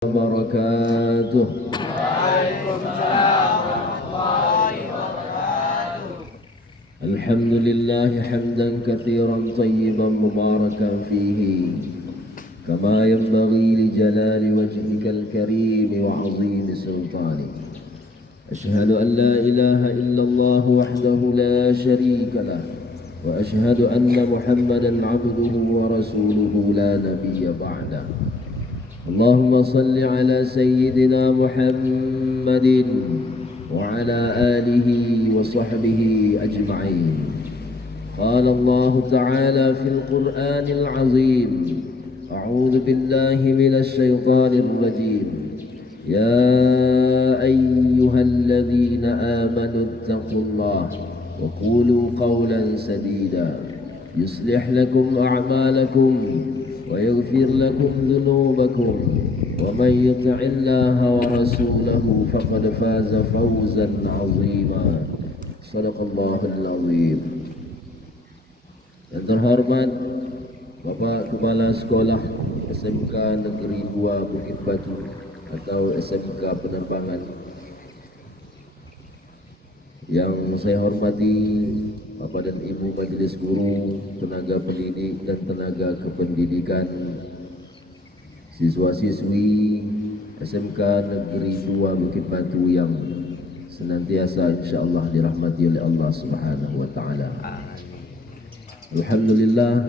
وبركاته. وعليكم السلام ورحمة الله وبركاته. الحمد لله حمدا كثيرا طيبا مباركا فيه كما ينبغي لجلال وجهك الكريم وعظيم سلطانك. أشهد أن لا إله إلا الله وحده لا شريك له، وأشهد أن محمدا عبده ورسوله لا نبي بعده. اللهم صل على سيدنا محمد وعلى آله وصحبه أجمعين. قال الله تعالى في القرآن العظيم: أعوذ بالله من الشيطان الرجيم. يا أيها الذين آمنوا اتقوا الله وقولوا قولا سديدا يصلح لكم أعمالكم ويغفر لكم ذنوبكم، ومن يطع الله ورسوله فقد فاز فوزا عظيما. صدق الله العظيم. Yang terhormat Bapak Kepala Sekolah SMK Negeri 2 Bukit Batu atau SMK Penambangan, yang saya hormati Bapak dan Ibu Majelis Guru, tenaga pendidik dan tenaga kependidikan, siswa-siswi SMK Negeri 2 Bukit Batu yang senantiasa insyaAllah dirahmati oleh Allah Subhanahu wa Ta'ala. Alhamdulillah,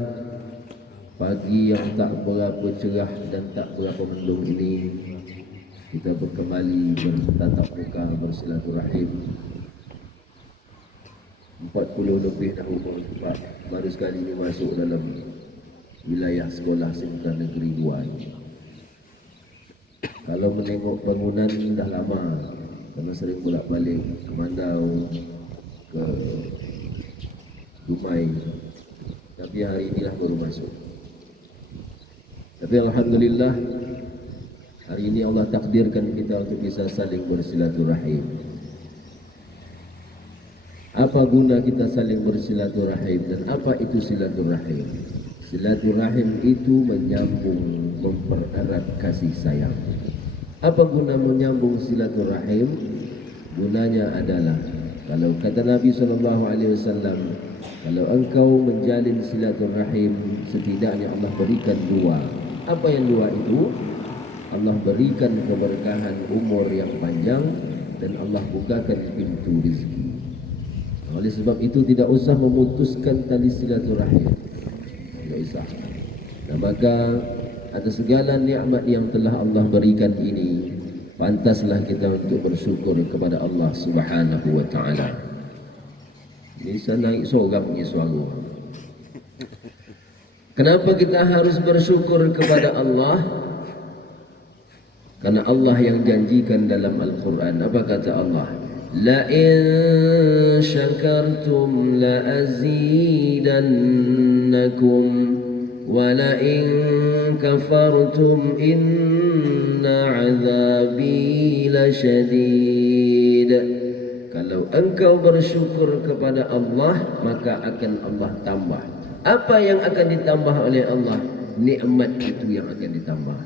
pagi yang tak berapa cerah dan tak berapa mendung ini, kita kembali bertatap muka bersilaturahim. 40 lebih tahun baru sekali ini masuk dalam wilayah sekolah SMK Negeri 2 ini. Kalau menengok bangunan dah lama, karena sering bolak-balik ke Mandau, ke Dumai, tapi hari inilah baru masuk. Tapi Alhamdulillah, hari ini Allah takdirkan kita untuk bisa saling bersilaturahim. Apa guna kita saling bersilaturahim dan apa itu silaturahim? Silaturahim itu menyambung, mempererat kasih sayang. Apa guna menyambung silaturahim? Gunanya adalah, kalau kata Nabi SAW, kalau engkau menjalin silaturahim, setidaknya Allah berikan dua. Apa yang dua itu? Allah berikan keberkahan umur yang panjang dan Allah bukakan pintu rezeki. Oleh sebab itu tidak usah memutuskan tali silaturahim, tidak usah. Dan maka atas segala nikmat yang telah Allah berikan ini, pantaslah kita untuk bersyukur kepada Allah Subhanahu wa Ta'ala. Ini saya naik seorang punya suara. Kenapa kita harus bersyukur kepada Allah? Karena Allah yang janjikan dalam Al-Quran. Apa kata Allah? La in syakartum la azidannakum wa la in kafartum inna azabi lasyadid. Kalau engkau bersyukur kepada Allah, maka akan Allah tambah. Apa yang akan ditambah oleh Allah? Nikmat itu yang akan ditambah.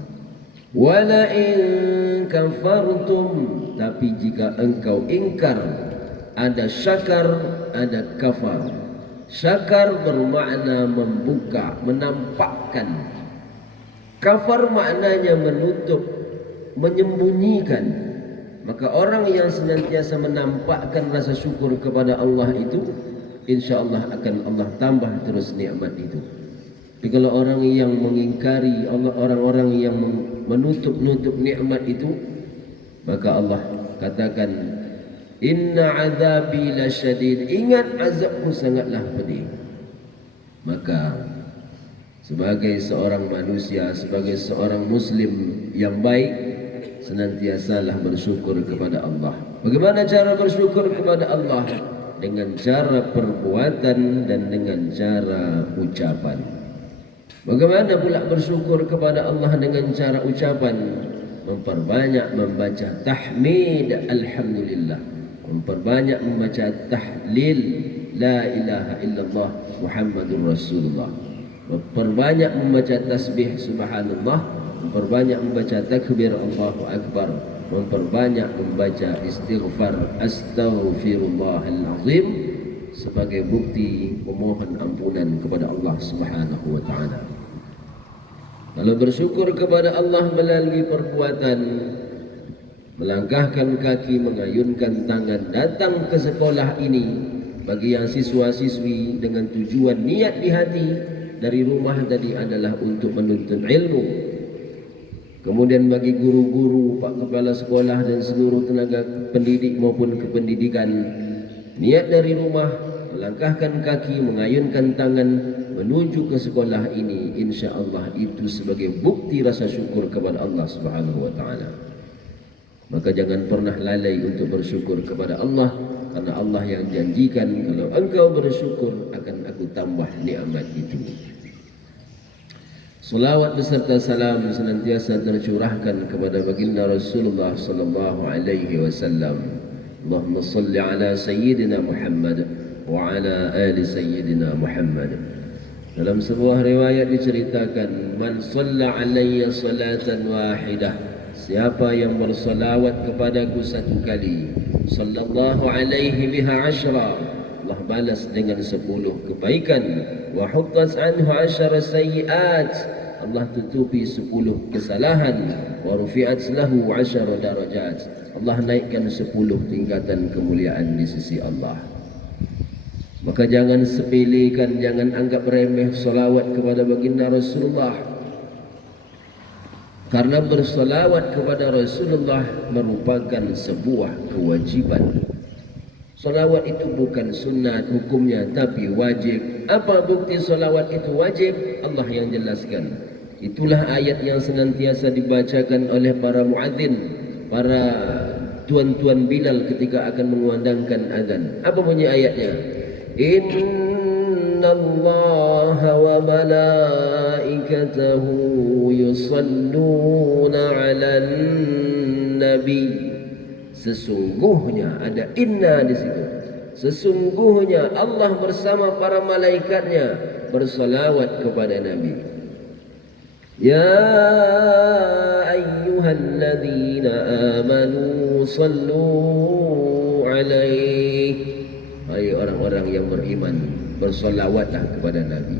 Wala in kafartum, tapi jika engkau ingkar, ada syakar, ada kafar. Syakar bermakna membuka, menampakkan. Kafar maknanya menutup, menyembunyikan. Maka orang yang senantiasa menampakkan rasa syukur kepada Allah itu, insya-Allah akan Allah tambah terus nikmat itu. Tapi kalau orang yang mengingkari Allah, orang-orang yang menutup-nutup nikmat itu, maka Allah katakan, inna azabi lasyadid, ingat azabku sangatlah pedih. Maka sebagai seorang manusia, sebagai seorang muslim yang baik, senantiasalah bersyukur kepada Allah. Bagaimana cara bersyukur kepada Allah? Dengan cara perbuatan dan dengan cara ucapan. Bagaimana pula bersyukur kepada Allah dengan cara ucapan? Memperbanyak membaca tahmid alhamdulillah, memperbanyak membaca tahlil la ilaha illallah Muhammadur Rasulullah, memperbanyak membaca tasbih subhanallah memperbanyak membaca takbir Allahu Akbar, memperbanyak membaca istighfar astaghfirullahalazim sebagai bukti memohon ampunan kepada Allah Subhanahu wa taala. Kalau bersyukur kepada Allah melalui perbuatan, melangkahkan kaki, mengayunkan tangan, datang ke sekolah ini bagi yang siswa-siswi dengan tujuan niat di hati dari rumah tadi adalah untuk menuntut ilmu. Kemudian bagi guru-guru, pak kepala sekolah dan seluruh tenaga pendidik maupun kependidikan, niat dari rumah, melangkahkan kaki, mengayunkan tangan menuju ke sekolah ini, insya Allah itu sebagai bukti rasa syukur kepada Allah Subhanahu wa taala. Maka jangan pernah lalai untuk bersyukur kepada Allah, karena Allah yang janjikan kalau engkau bersyukur akan aku tambah nikmat itu. Salawat beserta salam senantiasa tercurahkan kepada baginda Rasulullah sallallahu alaihi wasallam. Allahumma salli ala sayyidina Muhammad wa ala ali sayyidina Muhammad. Dalam sebuah riwayat diceritakan, man shalla alayya salatan wahidah, siapa yang bersalawat kepadaku satu kali, sallallahu alaihi biha ashra, Allah balas dengan 10 kebaikan, wa huttas anhu 10 sayyiat, Allah tutupi 10 kesalahan, wa rufi'at lahu 10 darajat, Allah naikkan 10 tingkatan kemuliaan di sisi Allah. Maka jangan sepelekan, jangan anggap remeh salawat kepada baginda Rasulullah. Karena bersalawat kepada Rasulullah merupakan sebuah kewajiban. Salawat itu bukan sunat hukumnya, tapi wajib. Apa bukti salawat itu wajib? Allah yang jelaskan. Itulah ayat yang senantiasa dibacakan oleh para muadzin, para tuan-tuan Bilal ketika akan mengumandangkan azan. Apa bunyi ayatnya? Inna Allah wa malaikatahu yusalluna ala nabi. Sesungguhnya, ada inna di situ. Sesungguhnya Allah bersama para malaikatnya bersalawat kepada Nabi. Ya ayyuhalladzina amanu sallu alaihi. Hai orang-orang yang beriman, bersalawatlah kepada Nabi.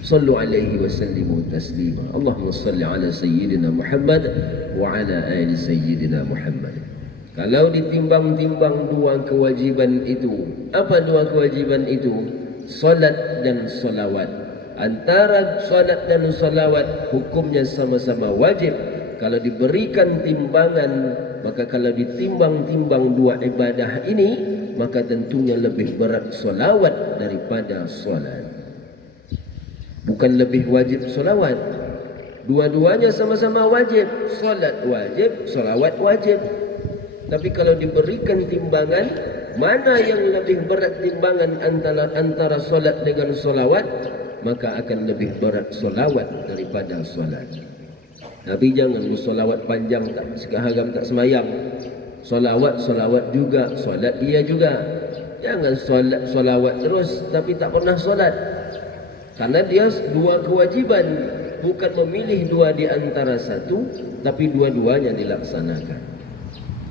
Sallu alaihi wa sallimu taslima. Allahumma salli ala sayyidina Muhammad wa ala ali sayyidina Muhammad. Kalau ditimbang-timbang dua kewajiban itu, apa dua kewajiban itu? Salat dan salawat. Antara salat dan salawat hukumnya sama-sama wajib. Kalau diberikan timbangan, maka kalau ditimbang-timbang dua ibadah ini, maka tentunya lebih berat salawat daripada salat. Bukan lebih wajib salawat. Dua-duanya sama-sama wajib. Salat wajib, salawat wajib. Tapi kalau diberikan timbangan, mana yang lebih berat timbangan antara salat dengan salawat, maka akan lebih berat salawat daripada salat. Tapi jangan bersolawat panjang tak sekarang tak semayang. Solawat juga, solat dia juga. Jangan solawat terus tapi tak pernah solat. Karena dia dua kewajiban, bukan memilih dua di antara satu, tapi dua-duanya dilaksanakan.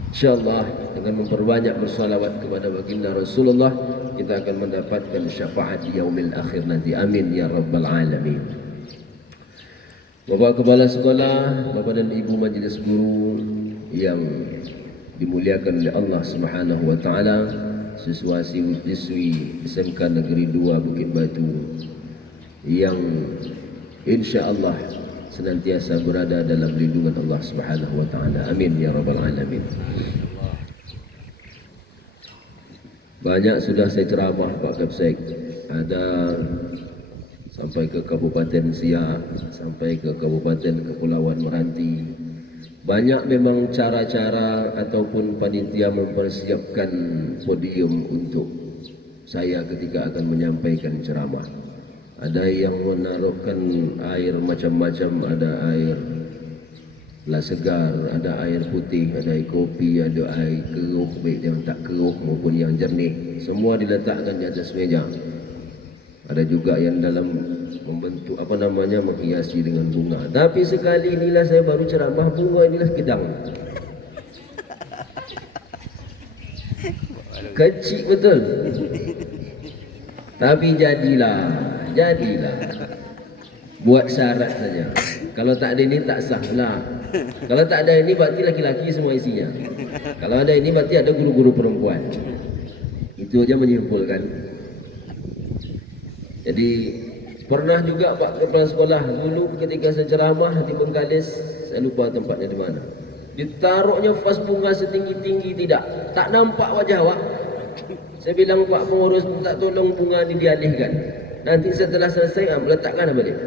InsyaAllah dengan memperbanyak bersolawat kepada baginda Rasulullah, kita akan mendapatkan syafaat di yaumil akhir nanti. Amin ya rabbal alamin. Bapak Kepala Sekolah, Bapak dan Ibu Majelis Guru yang dimuliakan oleh Allah Subhanahu wa taala, siswa-siswi SMK Negeri 2 Bukit Batu yang insya-Allah senantiasa berada dalam lindungan Allah Subhanahu wa taala. Amin ya rabbal alamin. Banyak sudah saya ceramah Pak Kapsek. Ada sampai ke Kabupaten Siak, sampai ke Kabupaten Kepulauan Meranti. Banyak memang cara-cara ataupun panitia mempersiapkan podium untuk saya ketika akan menyampaikan ceramah. Ada yang menaruhkan air macam-macam, ada air la segar, ada air putih, ada air kopi, ada air keruh, baik yang tak keruh maupun yang jernih. Semua diletakkan di atas meja. Ada juga yang dalam membentuk apa namanya, menghiasi dengan bunga. Tapi sekali inilah saya baru ceramah, bunga inilah gedang. Kecil betul. Tapi jadilah. Buat syarat saja. Kalau tak ada ini tak sah lah. Kalau tak ada ini berarti laki-laki semua isinya. Kalau ada ini berarti ada guru-guru perempuan. Itu aja menyimpulkan. Jadi pernah juga Pak Kepala Sekolah dulu ketika saya ceramah di Bengkalis, saya lupa tempatnya di mana. Ditaruhnya vas bunga setinggi-tinggi tak nampak wajah awak. Saya bilang Pak Pengurus minta tolong bunga ini dialihkan. Nanti setelah selesai meletakkan apa dia?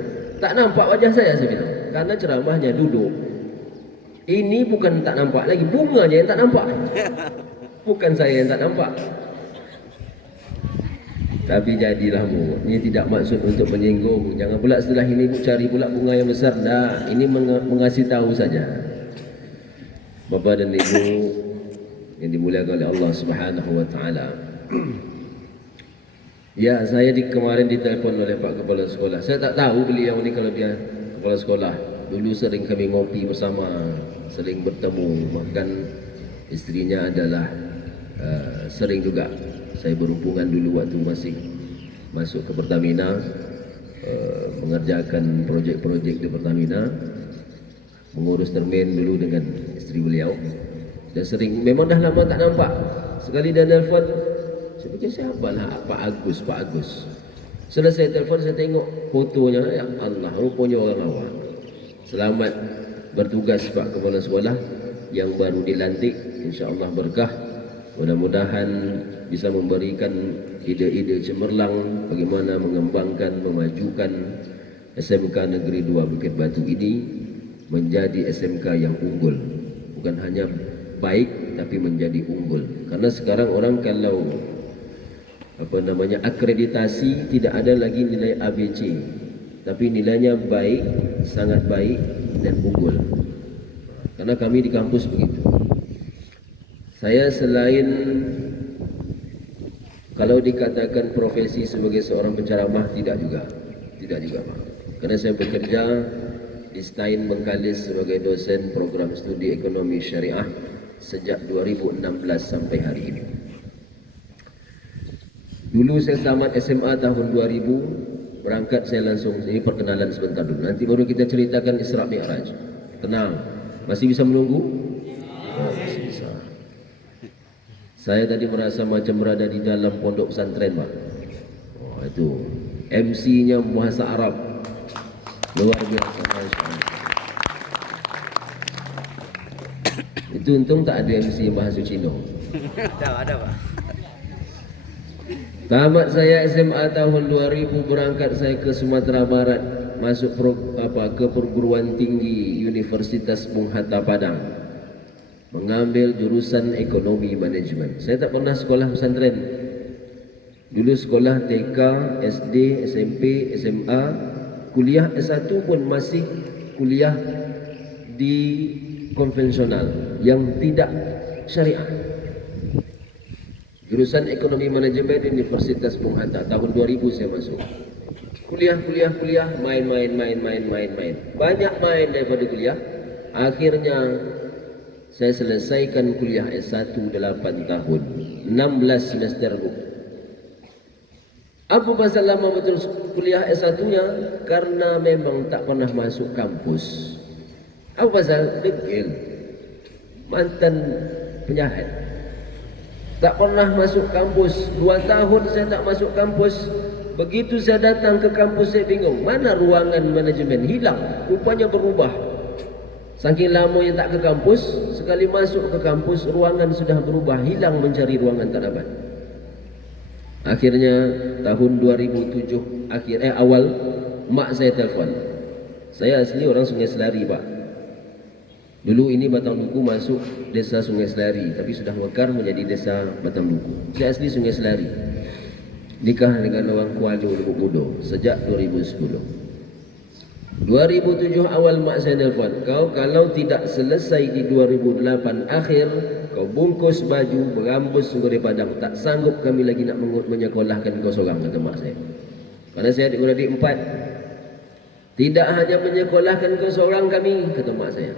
Tak nampak wajah saya bilang. Karena ceramahnya duduk. Ini bukan tak nampak lagi, bunganya yang tak nampak. Bukan saya yang tak nampak. Tapi jadilah mu. Ini tidak maksud untuk menyinggung. Jangan pula setelah ini cari pula bunga yang besar. Nah, ini mengasih tahu saja. Bapak dan Ibu yang dimuliakan oleh Allah Subhanahu wa taala. Ya, saya kemarin ditelepon oleh Pak Kepala Sekolah. Saya tak tahu beliau ni kalau dia Kepala Sekolah. Dulu sering kami ngopi bersama, sering bertemu. Bahkan istrinya adalah sering juga saya berhubungan dulu waktu masih masuk ke Pertamina, mengerjakan projek-projek di Pertamina, mengurus termin dulu dengan istri beliau. Dan sering, memang dah lama tak nampak. Sekali dia nelfon, saya fikir siapa lah, Pak Agus. Selesai telefon saya tengok fotonya, ya Allah, rupanya orang awam. Selamat bertugas Pak Kepala Sekolah yang baru dilantik, insya-Allah berkah. Mudah-mudahan bisa memberikan ide-ide cemerlang bagaimana mengembangkan, memajukan SMK Negeri 2 Bukit Batu ini menjadi SMK yang unggul. Bukan hanya baik tapi menjadi unggul. Karena sekarang orang kalau akreditasi tidak ada lagi nilai ABC, tapi nilainya baik, sangat baik dan unggul. Karena kami di kampus begitu. Saya selain kalau dikatakan profesi sebagai seorang penceramah tidak juga Pak. Karena saya bekerja di STAIN Bengkalis sebagai dosen program studi ekonomi syariah sejak 2016 sampai hari ini. Dulu saya tamat SMA tahun 2000, berangkat saya langsung, ini perkenalan sebentar dulu. Nanti baru kita ceritakan Isra Mi'raj. Tenang, masih bisa menunggu? Oh, masih bisa. Saya tadi merasa macam berada di dalam pondok pesantren, Pak. Oh, itu MC-nya bahasa Arab. Luar biasa, Masya Allah. Itu untung tak ada MC yang bahasa Cina. Ada, Pak. Tamat saya SMA tahun 2000, berangkat saya ke Sumatera Barat, masuk ke perguruan tinggi Universitas Bung Hatta Padang, mengambil jurusan ekonomi manajemen. Saya tak pernah sekolah pesantren. Dulu sekolah TK, SD, SMP, SMA, kuliah S1 pun masih kuliah di konvensional yang tidak syariah. Jurusan ekonomi manajemen Universitas Bung Hatta tahun 2000 saya masuk. Kuliah, main. Banyak main daripada kuliah. Akhirnya saya selesaikan kuliah S1 8 tahun, 16 semester. Apa pasal lama betul kuliah S1-nya? Karena memang tak pernah masuk kampus. Apa pasal? Degil. Mantan penjahat. Tak pernah masuk kampus. 2 tahun saya tak masuk kampus. Begitu saya datang ke kampus, saya bingung. Mana ruangan manajemen? Hilang. Rupanya berubah. Saking lamanya tak ke kampus, sekali masuk ke kampus, ruangan sudah berubah. Hilang, mencari ruangan tak dapat. Akhirnya tahun 2007 awal, mak saya telefon. Saya asli orang Sungai Selari, Pak. Dulu ini Batang Luku masuk desa Sungai Selari, tapi sudah mekar menjadi desa Batang Luku. Saya asli Sungai Selari. Nikah dengan orang Kuala Lubuk Budo sejak 2010. 2007 awal mak saya nelfon, kau kalau tidak selesai di 2008 akhir, kau bungkus baju, berambus Sungai Padang. Tak sanggup kami lagi nak menyekolahkan kau seorang, kata mak saya. Karena saya adik-beradik 4. Tidak hanya menyekolahkan ke seorang kami, kata mak saya.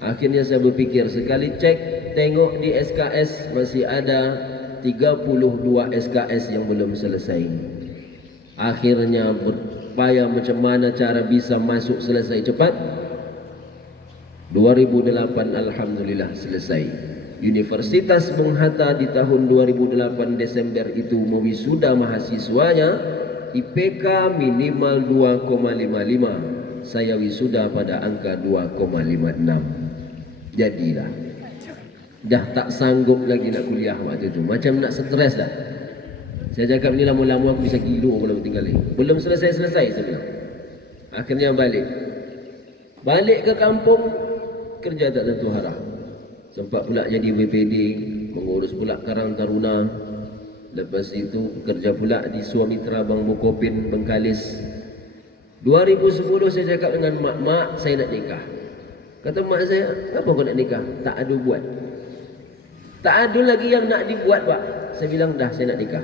Akhirnya saya berfikir, sekali cek, tengok di SKS masih ada 32 SKS yang belum selesai. Akhirnya berupaya macam mana cara bisa masuk selesai cepat. 2008 Alhamdulillah selesai. Universitas Bung Hatta di tahun 2008 Desember itu mewisuda mahasiswanya IPK minimal 2,55. Saya wisuda pada angka 2,56. Jadilah. Dah tak sanggup lagi nak kuliah waktu itu. Macam nak stres dah. Saya cakap ni lama-lama aku bisa gilo kalau tinggal ni. Belum selesai-selesai saya bilang. Akhirnya balik. Balik ke kampung, kerja tak tentu arah. Sempat pula jadi WPD, mengurus pula Karang Taruna. Lepas itu bekerja pula di Suamitra Bang Bukopin Bengkalis. 2010 saya cakap dengan mak, saya nak nikah. Kata mak saya, kenapa kau nak nikah? Tak ada buat. Tak ada lagi yang nak dibuat, Pak. Saya bilang dah, saya nak nikah.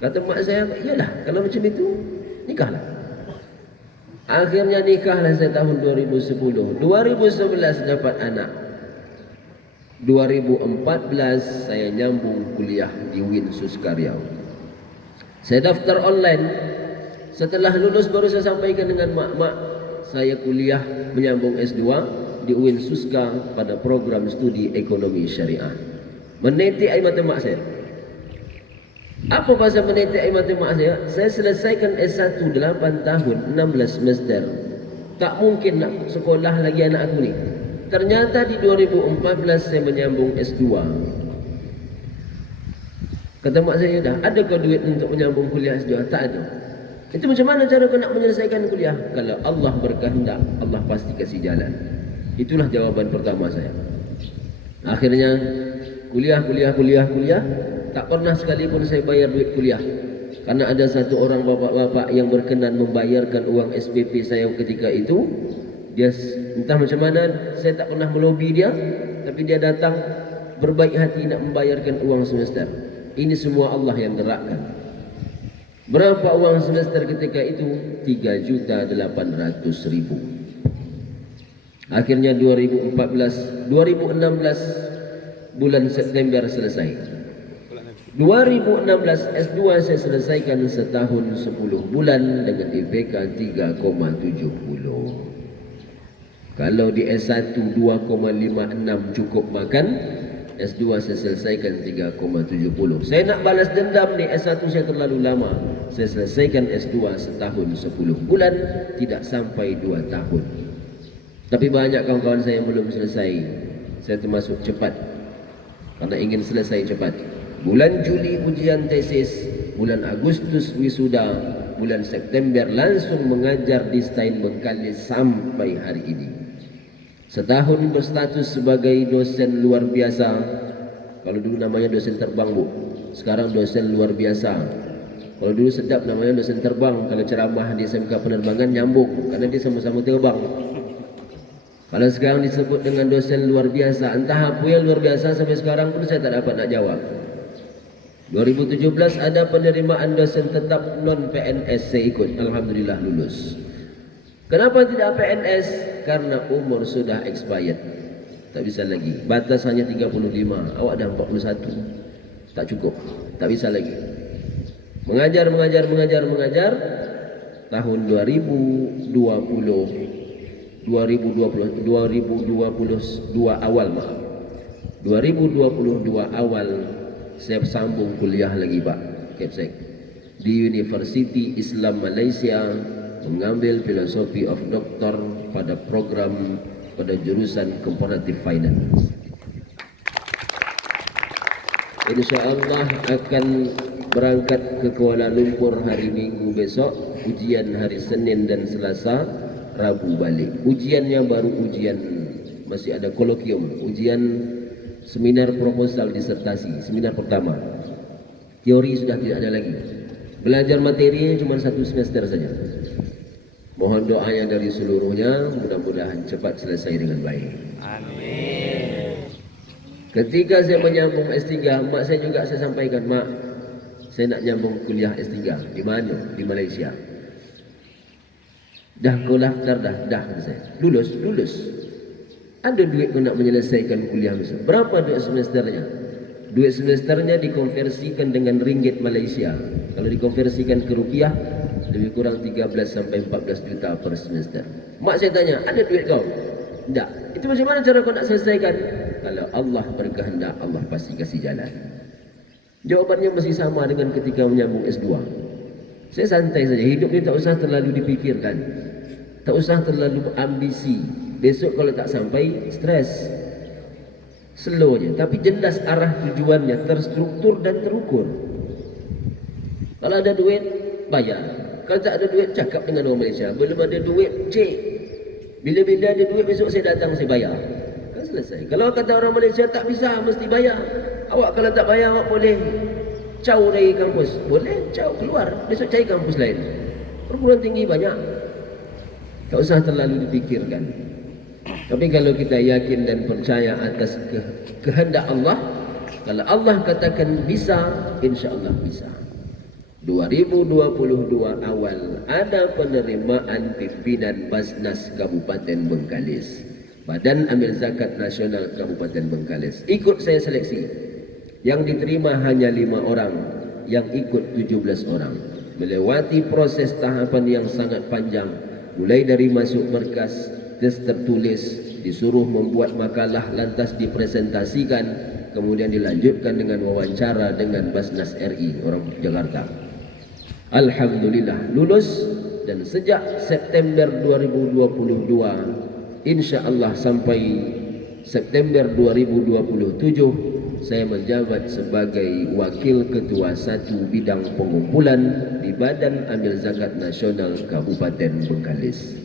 Kata mak saya, iyalah, kalau macam itu nikahlah. Akhirnya nikahlah saya tahun 2010. 2011 dapat anak. 2014 saya nyambung kuliah di UIN Suskaryau. Saya daftar online. Setelah lulus baru saya sampaikan dengan mak, saya kuliah menyambung S2 di UIN Suska pada program studi ekonomi syariah. Menetik air mata mak saya. Apa pasal menetik air mata mak saya? Saya selesaikan S1 8 tahun, 16 semester. Tak mungkin nak sekolah lagi anak aku ni. Ternyata di 2014 saya menyambung S2. Kata mak saya, dah, adakah duit untuk menyambung kuliah S2? Tak ada. Itu macam mana cara kau nak menyelesaikan kuliah? Kalau Allah berkehendak, Allah pasti kasih jalan. Itulah jawaban pertama saya. Akhirnya kuliah. Tak pernah sekalipun saya bayar duit kuliah. Karena ada satu orang bapak-bapak yang berkenan membayarkan uang SPP saya ketika itu. Dia entah macam mana, saya tak pernah melobi dia, tapi dia datang berbaik hati nak membayarkan uang semester. Ini semua Allah yang gerakkan. Berapa uang semester ketika itu? 3.800.000. Akhirnya 2016 bulan September selesai. 2016 S2 saya selesaikan setahun 10 bulan dengan IPK 3,70. Kalau di S1 2,56 cukup makan, S2 saya selesaikan 3,70. Saya nak balas dendam ni, S1 saya terlalu lama. Saya selesaikan S2 setahun 10 bulan, tidak sampai 2 tahun. Tapi banyak kawan-kawan saya yang belum selesai. Saya termasuk cepat karena ingin selesai cepat. Bulan Juli ujian tesis, bulan Agustus wisuda, bulan September langsung mengajar di Stein Bengkalis sampai hari ini. Setahun berstatus sebagai dosen luar biasa. Kalau dulu namanya dosen terbang, Bu. Sekarang dosen luar biasa. Kalau dulu sedap namanya dosen terbang. Kalau ceramah di SMK penerbangan nyambung, karena dia sama-sama terbang. Kalau sekarang disebut dengan dosen luar biasa, entah apa yang luar biasa, sampai sekarang pun saya tak dapat nak jawab. 2017 ada penerimaan dosen tetap non PNS, saya ikut. Alhamdulillah lulus. Kenapa tidak PNS? Karena umur sudah expired. Tak bisa lagi. Batas hanya 35. Awak dah 41. Tak cukup. Tak bisa lagi. Mengajar. Tahun 2022 awal, maaf. 2022 awal saya sambung kuliah lagi, Pak. Kepsek. Di University Islam Malaysia, mengambil filosofi of doktor pada program pada jurusan comparative finance. InsyaAllah akan berangkat ke Kuala Lumpur hari Minggu besok. Ujian hari Senin dan Selasa, Rabu balik. Ujiannya baru ujian, masih ada kolokium, ujian seminar proposal disertasi, seminar pertama. Teori sudah tidak ada lagi. Belajar materinya cuma 1 semester saja. Mohon doanya dari seluruhnya, mudah-mudahan cepat selesai dengan baik. Amin. Ketika saya menyambung S3, mak saya juga saya sampaikan, mak, Saya nak nyambung kuliah S3. Di mana? Di Malaysia. Dah kau daftar dah? Dah kata saya. Lulus? Lulus. Ada duit kau nak menyelesaikan kuliah Malaysia. Berapa duit semesternya? Duit semesternya dikonversikan dengan ringgit Malaysia. Kalau dikonversikan ke rupiah, lebih kurang 13 sampai 14 juta per semester. Mak saya tanya, ada duit kau? Tak. Itu macam mana cara kau nak selesaikan? Kalau Allah berkehendak, Allah pasti kasih jalan. Jawabannya masih sama dengan ketika menyambung S2. Saya santai saja. Hidup ni tak usah terlalu dipikirkan. Tak usah terlalu ambisi. Besok kalau tak sampai, stres. Slow je. Tapi jelas arah tujuannya, terstruktur dan terukur. Kalau ada duit, bayar. Kalau tak ada duit, cakap dengan orang Malaysia. Belum ada duit, cek. Bila-bila ada duit, besok saya datang, saya bayar. Kan selesai. Kalau kata orang Malaysia, tak bisa, mesti bayar. Awak kalau tak bayar, awak boleh caw dari kampus. Boleh, caw keluar. Besok cari kampus lain. Perguruan tinggi banyak. Tak usah terlalu dipikirkan. Tapi kalau kita yakin dan percaya atas kehendak Allah, kalau Allah katakan bisa, insya Allah bisa. 2022 awal ada penerimaan pimpinan Basnas Kabupaten Bengkalis, Badan Amil Zakat Nasional Kabupaten Bengkalis. Ikut saya seleksi. Yang diterima hanya 5 orang, yang ikut 17 orang. Melewati proses tahapan yang sangat panjang, mulai dari masuk berkas, tes tertulis, disuruh membuat makalah, lantas dipresentasikan, kemudian dilanjutkan dengan wawancara dengan Basnas RI orang Jakarta. Alhamdulillah lulus, dan sejak September 2022 insya Allah sampai September 2027 saya menjabat sebagai Wakil Ketua 1 Bidang Pengumpulan di Badan Amil Zakat Nasional Kabupaten Bengkalis.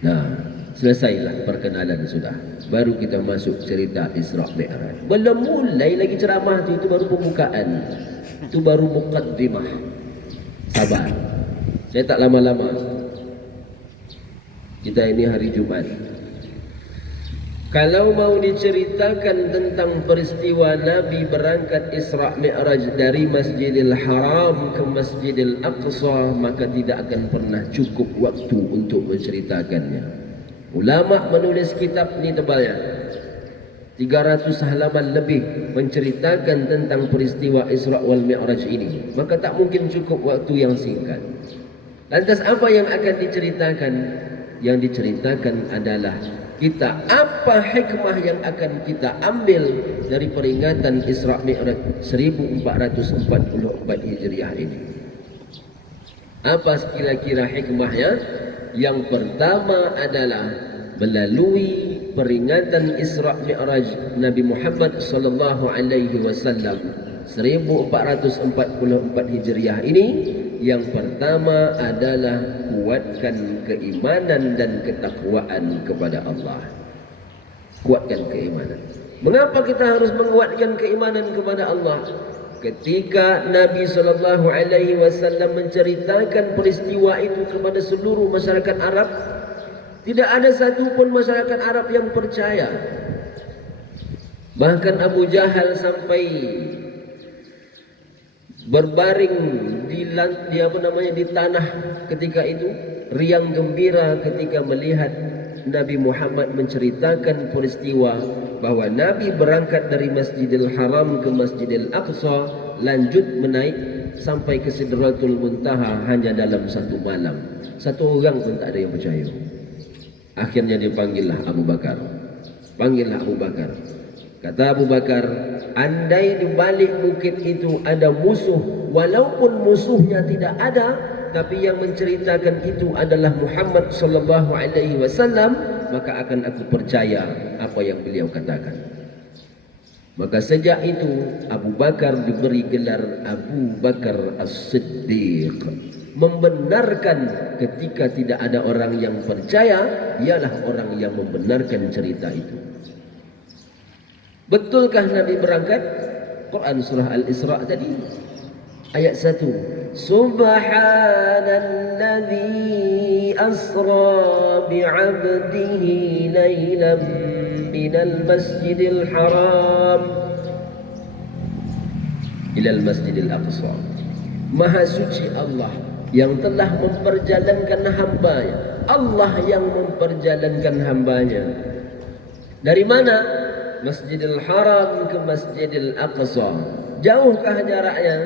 Nah, selesailah perkenalan sudah. Baru kita masuk cerita Isra' Mi'raj. Belum mulai lagi ceramah itu baru pembukaan. Itu baru muqaddimah. Sabar. Saya tak lama-lama. Kita ini hari Jumat. Kalau mau diceritakan tentang peristiwa Nabi berangkat Isra' Mi'raj dari Masjidil Haram ke Masjidil Aqsa, maka tidak akan pernah cukup waktu untuk menceritakannya. Ulama menulis kitab ni tebalnya 300 halaman lebih menceritakan tentang peristiwa Isra' wal Mi'raj ini. Maka tak mungkin cukup waktu yang singkat. Lantas apa yang akan diceritakan? Yang diceritakan adalah kita, apa hikmah yang akan kita ambil dari peringatan Isra' Mi'raj 1444 Hijriah ini. Apa kira-kira hikmahnya? Yang pertama adalah melalui peringatan Isra' Mi'raj Nabi Muhammad sallallahu alaihi wasallam 1444 Hijriah ini, yang pertama adalah kuatkan keimanan dan ketakwaan kepada Allah. Kuatkan keimanan. Mengapa kita harus menguatkan keimanan kepada Allah? Ketika Nabi sallallahu alaihi wasallam menceritakan peristiwa itu kepada seluruh masyarakat Arab, tidak ada satu pun masyarakat Arab yang percaya. Bahkan Abu Jahal sampai berbaring di tanah ketika itu, riang gembira ketika melihat Nabi Muhammad menceritakan peristiwa bahwa Nabi berangkat dari Masjidil Haram ke Masjidil Aqsa, lanjut menaik sampai ke Sidratul Muntaha hanya dalam satu malam. Satu orang pun tak ada yang percaya. Akhirnya dipanggillah Abu Bakar. Panggillah Abu Bakar. Kata Abu Bakar, andai di balik bukit itu ada musuh, walaupun musuhnya tidak ada, tapi yang menceritakan itu adalah Muhammad sallallahu alaihi wasallam, maka akan aku percaya apa yang beliau katakan. Maka sejak itu Abu Bakar diberi gelar Abu Bakar As-Siddiq, membenarkan ketika tidak ada orang yang percaya, dialah orang yang membenarkan cerita itu. Betulkah Nabi berangkat? Quran surah Al-Isra' tadi ayat 1. Subhanalladzi asra bi'abdihi laylan minal masjidil haram ilal Masjidil Aqsa. Maha suci Allah yang telah memperjalankan hambanya. Allah yang memperjalankan hambanya. Dari mana? Masjidil Haram ke Masjidil Aqsa. Jauhkah jaraknya?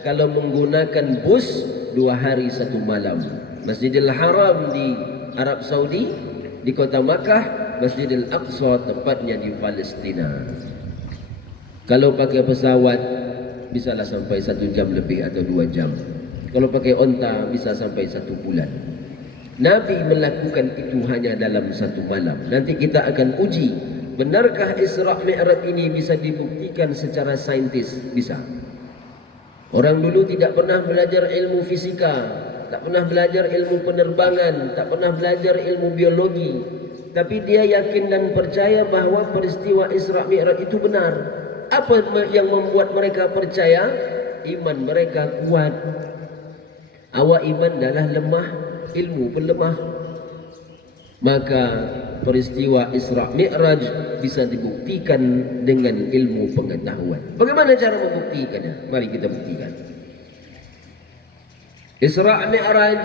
Kalau menggunakan bus 2 hari 1 malam. Masjidil Haram di Arab Saudi, di kota Makkah. Masjidil Aqsa tepatnya di Palestina. Kalau pakai pesawat bisalah sampai 1 jam lebih atau 2 jam. Kalau pakai onta bisa sampai 1 bulan. Nabi melakukan itu hanya dalam 1 malam. Nanti kita akan uji, benarkah Isra Mi'raj ini bisa dibuktikan secara saintis? Bisa. Orang dulu tidak pernah belajar ilmu fisika, tak pernah belajar ilmu penerbangan, tak pernah belajar ilmu biologi, tapi dia yakin dan percaya bahawa peristiwa Isra Mi'raj itu benar. Apa yang membuat mereka percaya? Iman mereka kuat. Awak iman adalah lemah, ilmu pun lemah. Maka peristiwa Isra Mi'raj bisa dibuktikan dengan ilmu pengetahuan. Bagaimana cara membuktikannya? Mari kita buktikan. Isra Mi'raj,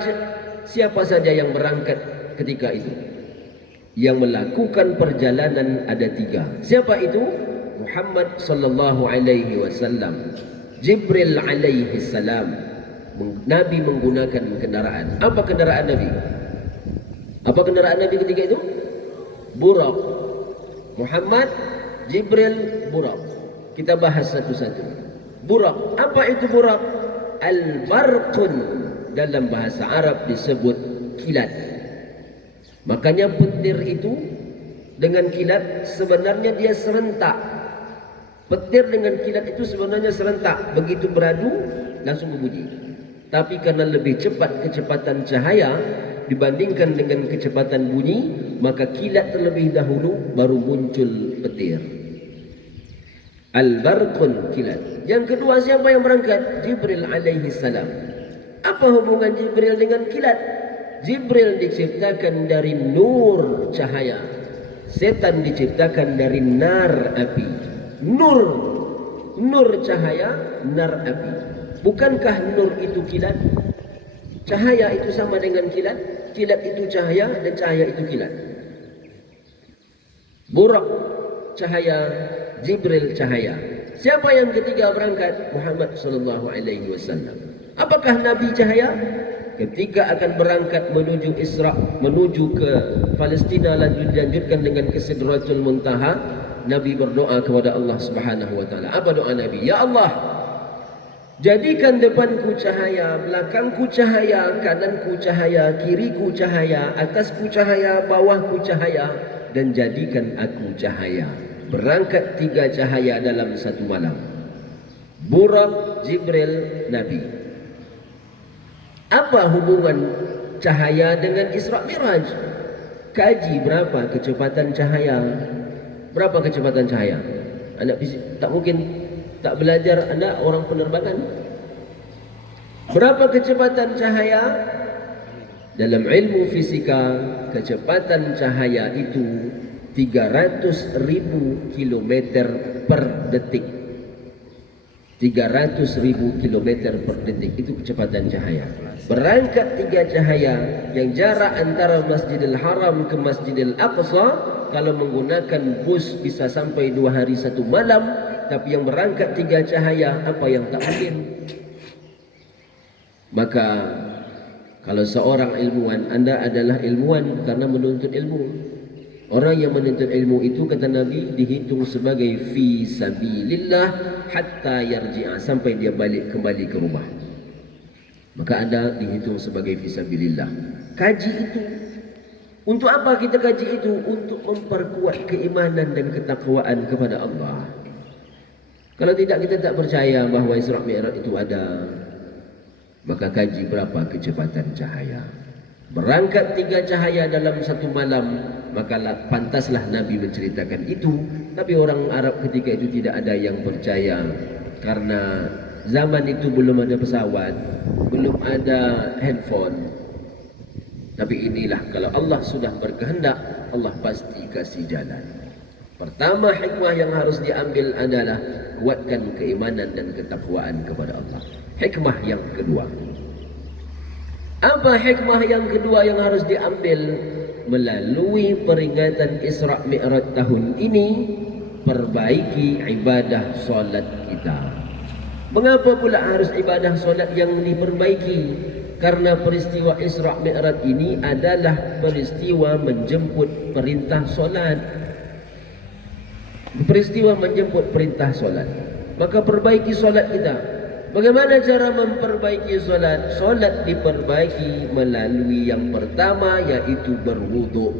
siapa saja yang berangkat ketika itu? Yang melakukan perjalanan ada 3. Siapa itu? Muhammad sallallahu alaihi wasallam, Jibril alaihi salam. Nabi menggunakan kendaraan. Apa kendaraan Nabi? Apa kendaraan Nabi ketika itu? Buraq. Muhammad, Jibril, Buraq. Kita bahas satu-satu. Buraq. Apa itu Buraq? Al-barqun. Dalam bahasa Arab disebut kilat. Makanya petir itu dengan kilat sebenarnya dia serentak. Petir dengan kilat itu sebenarnya serentak. Begitu beradu langsung berbunyi. Tapi karena lebih cepat kecepatan cahaya dibandingkan dengan kecepatan bunyi, maka kilat terlebih dahulu baru muncul petir. Al-barqun, kilat. Yang kedua, siapa yang berangkat? Jibril alaihi salam. Apa hubungan Jibril dengan kilat? Jibril diciptakan dari nur cahaya. Setan diciptakan dari nar api. Nur cahaya, nar api. Bukankah nur itu kilat? Cahaya itu sama dengan kilat. Kilat itu cahaya dan cahaya itu kilat. Buraq cahaya, Jibril cahaya. Siapa yang ketiga berangkat? Muhammad sallallahu alaihi wasallam. Apakah Nabi cahaya? Ketika akan berangkat menuju Isra, menuju ke Palestina lalu dilanjutkan dengan ke Sidratul Muntaha, Nabi berdoa kepada Allah Subhanahu wa taala. Apa doa Nabi? Ya Allah, jadikan depanku cahaya, belakangku cahaya, kananku cahaya, kiriku cahaya, atasku cahaya, bawahku cahaya, dan jadikan aku cahaya. Berangkat 3 cahaya dalam 1 malam. Buraq, Jibril, Nabi. Apa hubungan cahaya dengan Isra Mi'raj? Kaji berapa kecepatan cahaya? Berapa kecepatan cahaya? Anak fisik tak mungkin tak belajar, anda orang penerbangan. Berapa kecepatan cahaya? Dalam ilmu fisika, kecepatan cahaya itu 300.000 km per detik. 300.000 km per detik itu kecepatan cahaya. Berangkat 3 cahaya yang jarak antara Masjidil Haram ke Masjidil Aqsa, kalau menggunakan bus bisa sampai 2 hari 1 malam. Tapi yang berangkat 3 cahaya, apa yang tak mungkin? Maka kalau seorang ilmuwan, anda adalah ilmuwan karena menuntut ilmu. Orang yang menuntut ilmu itu, kata Nabi, dihitung sebagai fi sabilillah hatta yarji'a, sampai dia balik kembali ke rumah. Maka anda dihitung sebagai fi sabilillah. Kaji itu. Untuk apa kita kaji itu? Untuk memperkuat keimanan dan ketakwaan kepada Allah. Kalau tidak, kita tak percaya bahawa Isra Mi'raj itu ada. Maka kaji berapa kecepatan cahaya. Berangkat 3 cahaya dalam 1 malam, maka pantaslah Nabi menceritakan itu. Tapi orang Arab ketika itu tidak ada yang percaya, karena zaman itu belum ada pesawat, belum ada handphone. Tapi inilah, kalau Allah sudah berkehendak, Allah pasti kasih jalan. Pertama hikmah yang harus diambil adalah kuatkan keimanan dan ketakwaan kepada Allah. Hikmah yang kedua. Apa hikmah yang kedua yang harus diambil melalui peringatan Isra Mi'raj tahun ini? Perbaiki ibadah solat kita. Mengapa pula harus ibadah solat yang diperbaiki? Karena peristiwa Isra Mi'raj ini adalah peristiwa menjemput perintah solat. Peristiwa menjemput perintah solat. Maka perbaiki solat kita. Bagaimana cara memperbaiki solat? Solat diperbaiki melalui yang pertama, yaitu berwuduk.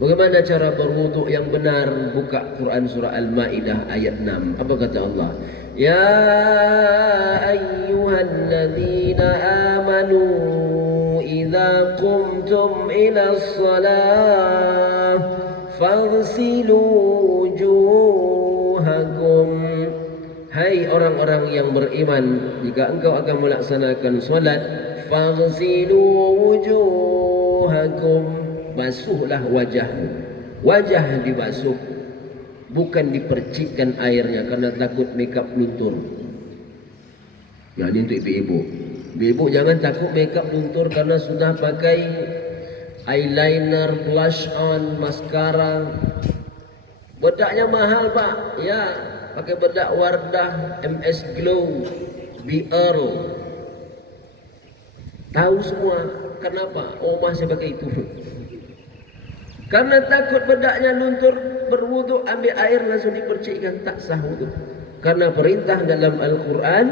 Bagaimana cara berwuduk yang benar? Buka Quran surah Al-Ma'idah ayat 6. Apa kata Allah? Ya ayyuhalladzina amanu idza qumtum ila shalah faghsilu wujuhakum. Hai orang-orang yang beriman, jika engkau akan melaksanakan solat, faghsilu wujuhakum, basuhlah wajahmu. Wajah dibasuh, bukan dipercikkan airnya karena takut makeup luntur. Ya, ini untuk ibu-ibu. Ibu-ibu jangan takut makeup luntur karena sudah pakai eyeliner, blush on, mascara. Bedaknya mahal, Pak. Ya, pakai bedak Wardah, MS Glow, BR. Tahu semua. Kenapa? Oh, masih pakai itu. Karena takut bedaknya luntur, berwuduk, ambil air langsung dipercikkan, tak sah wuduk. Karena perintah dalam Al-Quran,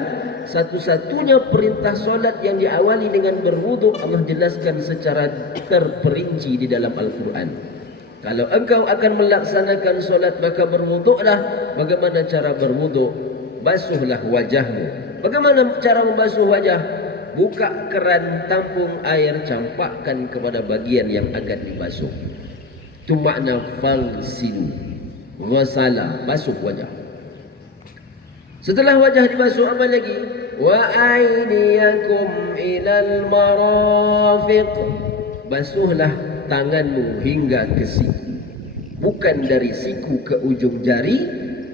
satu-satunya perintah solat yang diawali dengan berwuduk, Allah jelaskan secara terperinci di dalam Al-Quran. Kalau engkau akan melaksanakan solat, maka berwuduklah. Bagaimana cara berwuduk? Basuhlah wajahmu. Bagaimana cara membasuh wajah? Buka keran, tampung air, campakkan kepada bagian yang akan dibasuh. Itu makna falsilu. Ghasala, basuh wajah. Setelah wajah dibasuh, apa lagi? Wa aydiyakum ilal marafiq. Basuhlah tanganmu hingga ke siku. Bukan dari siku ke ujung jari,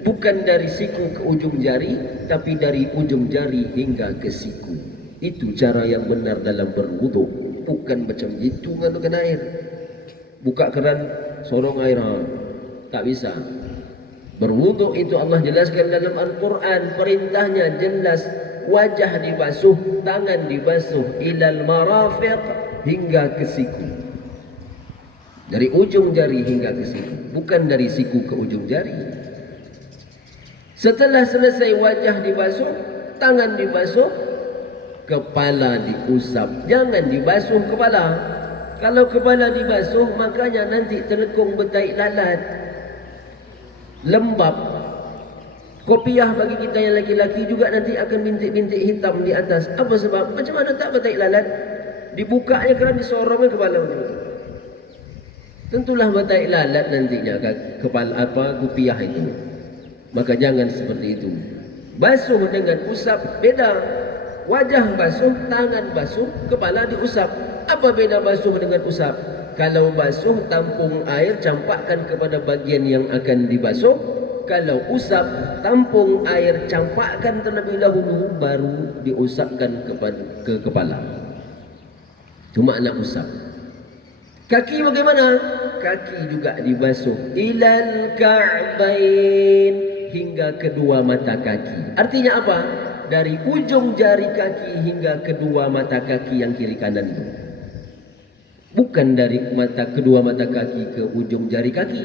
bukan dari siku ke ujung jari, tapi dari ujung jari hingga ke siku. Itu cara yang benar dalam berwuduk. Bukan macam itu nganukan air. Buka keran, sorong air, tak bisa. Berwuduk itu Allah jelaskan dalam Al-Quran, perintahnya jelas. Wajah dibasuh, tangan dibasuh, ilal marafiq, hingga ke siku. Dari ujung jari hingga ke siku, bukan dari siku ke ujung jari. Setelah selesai wajah dibasuh, tangan dibasuh, kepala diusap. Jangan dibasuh kepala. Kalau kepala dibasuh, makanya nanti terlekung betaik lalat, lembab. Kopiah bagi kita yang laki-laki juga nanti akan bintik-bintik hitam di atas. Apa sebab? Macam mana tak betaik lalat? Dibukanya kerana disorongnya kepala macam itu. Tentulah betaik lalat nantinya kepala apa kopiah itu. Maka jangan seperti itu. Basuh dengan usap beda. Wajah basuh, tangan basuh, kepala diusap. Apa beda basuh dengan usap? Kalau basuh, tampung air, campakkan kepada bagian yang akan dibasuh. Kalau usap, tampung air, campakkan terlebih dahulu, baru diusapkan ke kepala. Itu makna usap. Kaki bagaimana? Kaki juga dibasuh. Ilal ka'bain, hingga kedua mata kaki. Artinya apa? Dari ujung jari kaki hingga kedua mata kaki yang kiri kanan itu. Bukan dari kedua mata kaki ke ujung jari kaki.